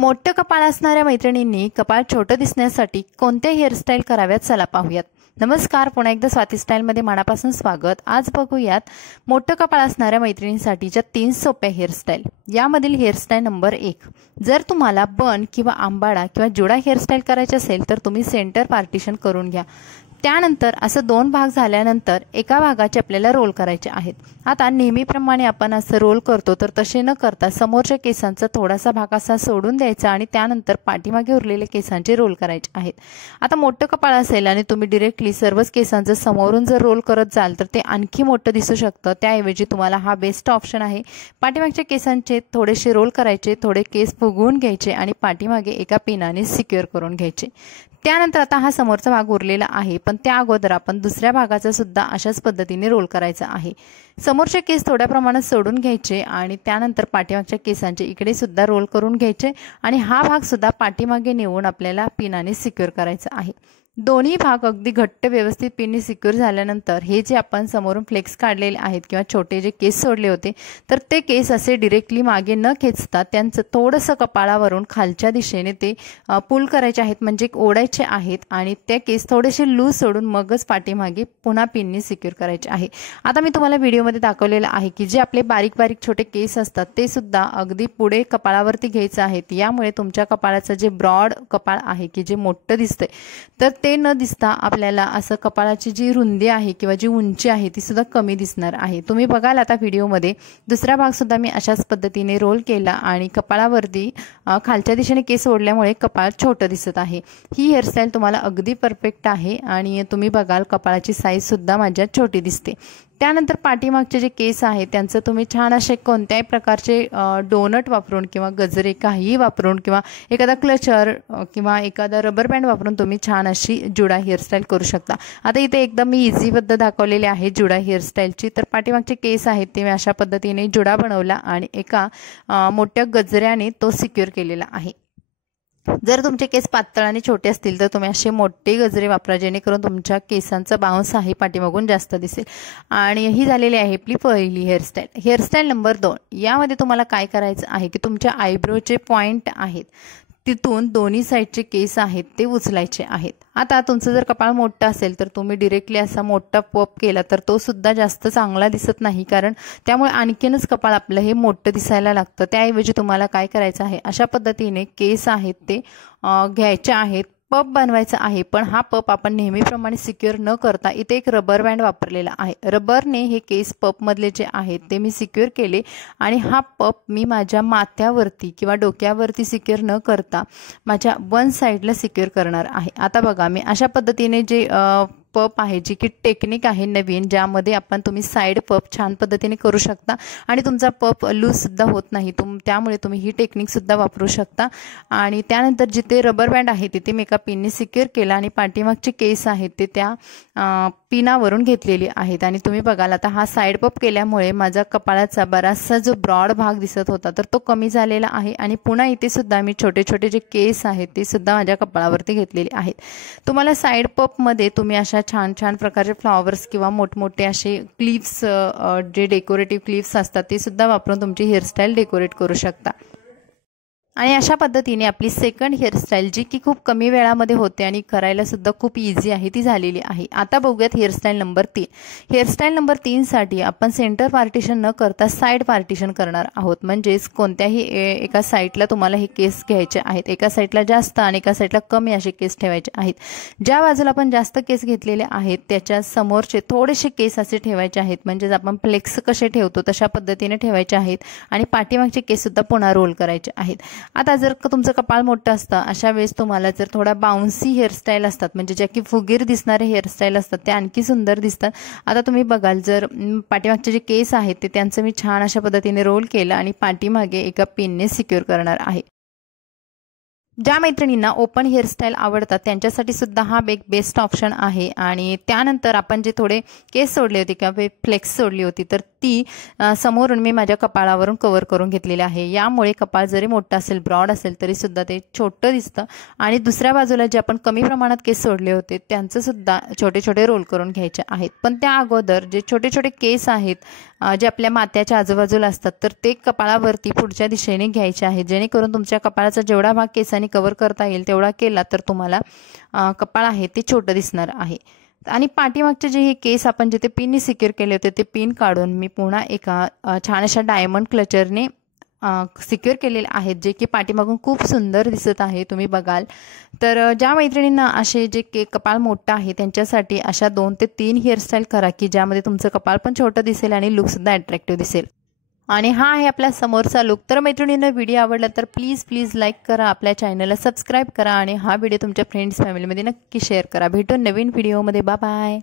मोठं कपाळ असणाऱ्या मैत्रिणींनी कपाळ छोटं दिसण्यासाठी कोणत्या हेअरस्टाईल कराव्यात चला पाहूयात। नमस्कार, पुन्हा एकदा स्वाती स्टाईलमध्ये मनापासून स्वागत। आज बघूयात मोठं कपाळ असणाऱ्या मैत्रिणींसाठीच्या 3 सोप्या हेअरस्टाईल। यामधील हेअरस्टाईल नंबर 1, जर तुम्हाला बन किंवा आंबाडा किंवा जुडा हेअरस्टाईल करायची असेल तर तुम्ही सेंटर पार्टिशन करून घ्या। त्यानंतर असं 2 भाग झाल्यानंतर एका भागाचे आपल्याला रोल करायचे आहेत। आता नेहमीप्रमाणे आपण असं रोल करतो तर तसे न करता समोरच्या केसांचा थोडासा भाग असा सोडून द्यायचा आणि त्यानंतर पाठीमागे उरलेले केसांचे रोल करायचे आहेत। आता मोठं कपाळ असेल आणि तुम्ही डायरेक्टली सर्वच केसांचं समोरून जर रोल करत जाल तर ते आणखी मोठं दिसू शकतं। त्याऐवजी तुम्हाला हा बेस्ट ऑप्शन आहे। पाठीमागच्या केसांचे थोडेसे रोल करायचे, थोडे केस फुगवून घ्यायचे आणि पाठीमागे एका पिनाने सिक्युअर करून घ्यायचे। त्यानंतर आता हा समोरचा भाग उरलेला आहे, पण त्या अगोदर आपण दुसऱ्या भागाचा सुद्धा अशाच पद्धतीने रोल करायचा आहे। समोरचे केस थोड्या प्रमाणात सोडून घ्यायचे आणि त्यानंतर पाठीमागच्या केसांचे इकडे सुद्धा रोल करून घ्यायचे आणि हा भाग सुद्धा पाठीमागे नेऊन आपल्याला पिनाने सिक्युअर करायचा आहे। दोन्ही भाग अगदी घट्ट व्यवस्थित पिनने सिक्युअर झाल्यानंतर हे जे आपण समोरून फ्लेक्स काढलेले आहेत किंवा छोटे जे केस सोडले होते तर ते केस असे डायरेक्टली मागे न खेचता त्यांचं थोडंसं कपाळावरून खालच्या दिशेने ते पुल करायचे आहेत, म्हणजे ओढायचे आहेत आणि ते केस थोडेसे लूज सोडून मगच पाठीमागे पुन्हा पिनने सिक्युअर करायचे आहे। आता मी तुम्हाला व्हिडिओमध्ये दाखवलेलं आहे की जे आपले बारीक बारीक छोटे केस असतात ते सुद्धा अगदी पुढे कपाळावरती घ्यायचं आहेत। यामुळे तुमच्या कपाळाचं जे ब्रॉड कपाळ आहे की जे मोठं दिसतंय तर ते न दिसता आपल्याला असं कपाळाची जी रुंदी आहे किंवा जी उंची आहे ती सुद्धा कमी दिसणार आहे। तुम्ही बघाल आता व्हिडिओमध्ये दुसरा भाग सुद्धा मी अशाच पद्धतीने रोल केला आणि कपाळावरती खालच्या दिशेने केस ओढल्यामुळे कपाळ छोटं दिसत आहे। ही हेअरस्टाईल तुम्हाला अगदी परफेक्ट आहे आणि तुम्ही बघाल कपाळाची साईज सुद्धा माझ्या छोटी दिसते। त्यानंतर पाठीमागचे जे केस आहेत त्यांचं तुम्ही छान असे कोणत्याही प्रकारचे डोनट वापरून किंवा गजरे काहीही वापरून किंवा एखादा क्लचर किंवा एखादा रबर बँड वापरून तुम्ही छान अशी जुडा हेअरस्टाईल करू शकता। आता इथे एकदम मी इझी पद्धत दाखवलेली आहे जुडा हेअरस्टाईलची। तर पाठीमागचे केस आहेत ते मी अशा पद्धतीने जुडा बनवला आणि एका मोठ्या गजऱ्याने तो सिक्युअर केलेला आहे। जर तुमचे केस पातळ आणि छोटे असतील तर तुम्ही असे मोठे गजरे वापरा, जेणेकरून तुमच्या केसांचा बाउन्स आहे पाठीमागून जास्त दिसेल। आणि ही झालेली आहे आपली पहिली हेअरस्टाईल। हेअरस्टाईल नंबर 2, यामध्ये तुम्हाला काय करायचं आहे की तुमच्या आयब्रोचे पॉइंट आहेत तिथून दोन्ही साईडचे केस आहेत ते उचलायचे आहेत। आता तुमचं जर कपाळ मोठं असेल तर तुम्ही डायरेक्टली असा मोठा पॉप केला तर तो सुद्धा जास्त चांगला दिसत नाही, कारण त्यामुळे आणखीनच कपाळ आपलं हे मोठं दिसायला लागतं। त्याऐवजी तुम्हाला काय करायचं आहे, अशा पद्धतीने केस आहेत ते घ्यायचे आहेत, पप बनवायचा आहे। पण हा पप आपण नेहमीप्रमाणे सिक्युअर न करता इथे एक रबर बँड वापरलेला आहे। रबरने हे केस पपमधले जे आहेत ते मी सिक्युअर केले आणि हा पप मी माझ्या माथ्यावरती किंवा डोक्यावरती सिक्युअर न करता माझ्या वन साईडला सिक्युअर करणार आहे। आता बघा मी अशा पद्धतीने जे पप आहे, जी की टेक्निक आहे नवीन, ज्यामध्ये आपण तुम्ही साईड पप छान पद्धतीने करू शकता आणि तुमचा पप लूज सुद्धा होत नाही। त्यामुळे तुम्ही ही टेक्निक सुद्धा वापरू शकता। आणि त्यानंतर जिथे रबर बँड आहे तिथे मी एका पिनने सिक्युअर केला आणि पाठीमागचे केस आहेत ते त्या पिनावरून घेतलेले आहेत। आणि तुम्ही बघाल आता हा साईड पप केल्यामुळे माझा कपाळाचा बराचसा जो ब्रॉड भाग दिसत होता तर तो कमी झालेला आहे आणि पुन्हा इथे सुद्धा मी छोटे छोटे जे केस आहेत ते सुद्धा माझ्या कपाळावरती घेतलेले आहेत। तुम्हाला साईड पपमध्ये तुम्ही अशा छान छान प्रकारचे फ्लॉवर्स किंवा मोठमोठे असे क्लिप्स, जे डेकोरेटिव्ह क्लिप्स असतात ते सुद्धा वापरून तुमची हेअरस्टाईल डेकोरेट करू शकता। आणि अशा पद्धतीने आपली सेकंड हेअरस्टाईल, जी की खूप कमी वेळामध्ये होते आणि करायला सुद्धा खूप इझी आहे, ती झालेली आहे। आता बघूयात हेअरस्टाईल नंबर 3। हेअरस्टाईल नंबर 3 साठी आपण सेंटर पार्टिशन न करता साईड पार्टिशन करणार आहोत। म्हणजेच कोणत्याही एका साईडला तुम्हाला हे केस घ्यायचे आहेत, एका साईडला जास्त आणि एका साईडला कमी असे केस ठेवायचे आहेत। ज्या बाजूला आपण जास्त केस घेतलेले आहेत त्याच्या समोरचे थोडेसे केस असे ठेवायचे आहेत, म्हणजेच आपण फ्लेक्स कसे ठेवतो तशा पद्धतीने ठेवायचे आहेत आणि पाठीमागचे केस सुद्धा पुन्हा रोल करायचे आहेत। आता जर तुमचं कपाळ मोठं असतं अशा वेळेस तुम्हाला जर थोडा बाउन्सी हेअरस्टाईल असतात, म्हणजे ज्या की फुगीर दिसणारे हेअरस्टाईल असतात ते आणखी सुंदर दिसतात। आता तुम्ही बघाल जर पाठीमागचे जे केस आहेत ते त्यांचं मी छान अशा पद्धतीने रोल केलं आणि पाठीमागे एका पिनने सिक्युअर करणार आहे। ज्या मैत्रिणींना ओपन हेअरस्टाईल आवडतात त्यांच्यासाठी सुद्धा हा एक बेस्ट ऑप्शन आहे। आणि त्यानंतर आपण जे थोडे केस सोडले होते किंवा फ्लेक्स सोडली होती तर ती समोरून मी माझ्या कपाळावरून कव्हर करून घेतलेली आहे। यामुळे कपाळ जरी मोठं असेल, ब्रॉड असेल, तरी सुद्धा ते छोटं दिसतं। आणि दुसऱ्या बाजूला जे आपण कमी प्रमाणात केस सोडले होते त्यांचं सुद्धा छोटे छोटे रोल करून घ्यायचे आहेत। पण त्या अगोदर जे छोटे छोटे केस आहेत जे आपल्या माथ्याच्या आजूबाजूला असतात, तर ते कपाळावरती पुढच्या दिशेने घ्यायचे आहेत, जेणेकरून तुमच्या कपाळाचा जेवढा भाग केसांनी कव्हर करता येईल तेवढा केला तर तुम्हाला कपाळ आहे ते छोटं दिसणार आहे। आणि पाठीमागचे जे हे केस आपण जिथे पिनने सिक्युअर केले होते ते पिन काढून मी पुन्हा एका छान अशा डायमंड क्लचरने सिक्युअर केलेले आहेत, जे की पाठीमागून खूप सुंदर दिसत आहे। तुम्ही बघाल तर ज्या मैत्रिणींना असे जे कपाळ मोठं आहे त्यांच्यासाठी अशा 2 ते 3 हेअरस्टाईल करा की ज्यामध्ये तुमचं कपाळ पण छोटं दिसेल आणि लुकसुद्धा अट्रॅक्टिव्ह दिसेल। आणि हा आहे आपला समोरचा लुक। तर मैत्रिणींना व्हिडिओ आवडला तर प्लीज लाईक करा, आपल्या चॅनलला सबस्क्राईब करा आणि हा व्हिडिओ तुमच्या फ्रेंड्स फॅमिलीमध्ये नक्की शेअर करा। भेटू नवीन व्हिडिओमध्ये, बाय बाय।